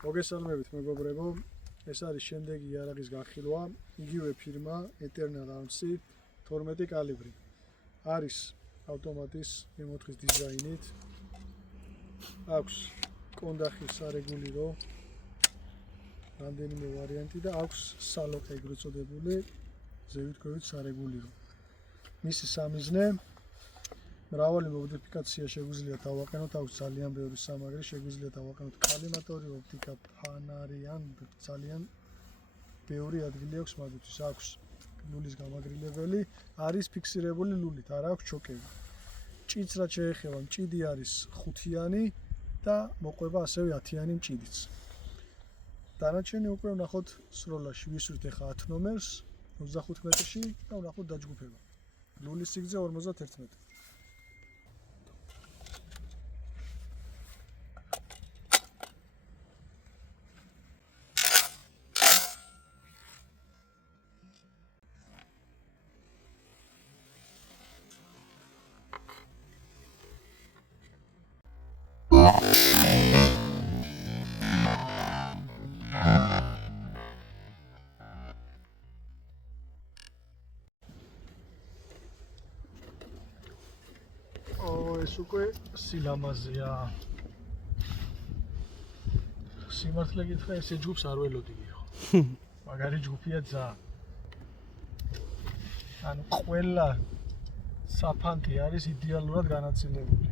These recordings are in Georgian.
მოგესალმებით მეგობრებო, ეს არის შემდეგი იარაღის განხილვა, იგივე ფირმა Eternal Arms-ი 12 კალიბრი. არის ავტომატის M4-ის დიზაინით. აქვს კონდახის სარეგულირო რამდენიმე ვარიანტი და აქვს სალოკა ეგრეთ წოდებული ზევითქვევით სარეგულირო. მისი სამიზნე მრავალი მოდიფიკაცია შეგვიძლია დავაყენოთ, აქვს ძალიან ბევრი სამაგრი, შეგვიძლია დავაყენოთ კალიმატორი, ოპტიკა, ფანარი ან ძალიან ბევრი ადგილი აქვს მაგისთვის. აქვს ლულის გამაგრილებელი, არის ფიქსირებული ლულით, არ აქვს ჩოკები. ჭიდს რაც შეეხება, მჭიდი არის 5-იანი და მოყვება ასევე 10-იანი მჭიდიც. დანარჩენი უკვე ვნახოთ სროლაში, ვისვრით ახლა 10 ნომერს 25 მეტრში და ვნახოთ დაჯგუფება. ლულის სიგრძე 51 მეტრი. ეს უკვე სილამაზეა. სიმართლე გითხრა, ესე ჯგუფს არ ველოდიო. მაგარი ჯგუფია ძა. ანუ ყველა საფანტი არის იდეალურად განაწილებული.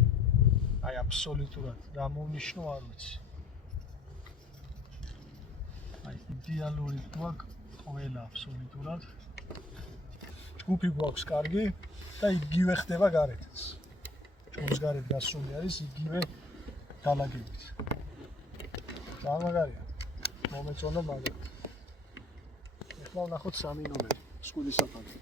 აი აბსოლუტურად, რა მომნიშნო არ ვიცი. აი იდეალური გვაქვს ყველა აბსოლუტურად. ჯგუფი გვაქვს კარგი და იგივე ხდება გარეთაც. ჯგუფს გარეთ გასული არის იგივე დალაგებით. ძალიან მაგარია. მომეწონა მაგათ. ეხლა ვნახოთ 3 ნომერი, სკუდის საფანტი.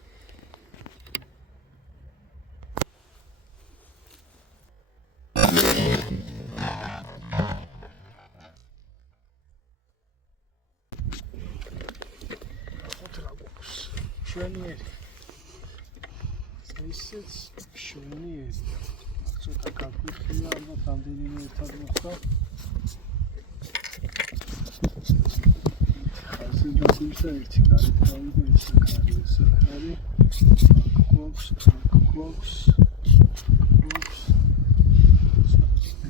შვენიერი. ისიც შვენიერი. ცოტა გაგვიხია, ალბათ რამდენიმე ერთად მოხდა. ასე დაგვიშა ერთი კარი, თავი და ეს კარი, ეს კარი. გვაქვს.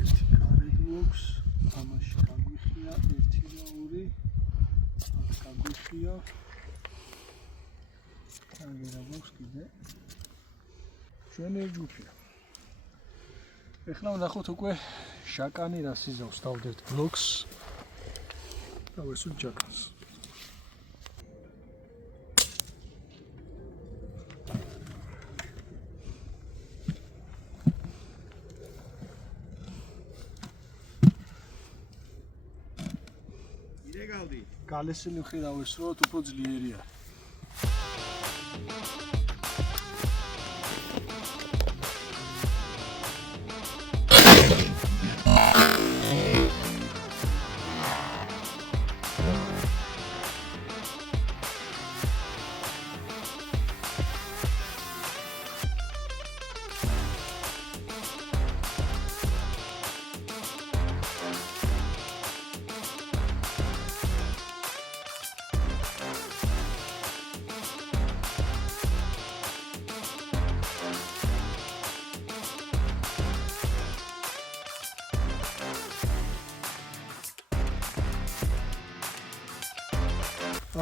ერთი კარი გვაქვს. ამაში გაგვიხია 1 და 2. აქ გაგვიხია. აგერა გვაქვს კიდე. შვენიერი ჯგუფია. ეხლა ვნახოთ უკვე შაკანი რა სიზავს, დავდეთ ბლოკს და ვესვით ჯაკანს. ილეგალდი. გალესილი მხედავ ესროთ, უფრო ძლიერია.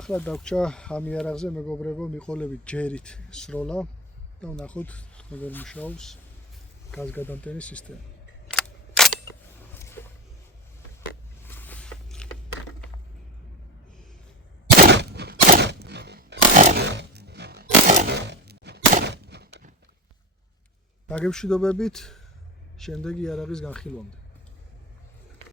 ახლა დაგვჭა ამ იარაღზე მეგობრებო მიყოლებით ჯერით სროლა და ვნახოთ როგორ მუშაობს გაზგადამტენი სისტემა. დაგემშვიდობებით შემდეგი იარაღის განხილვამდე.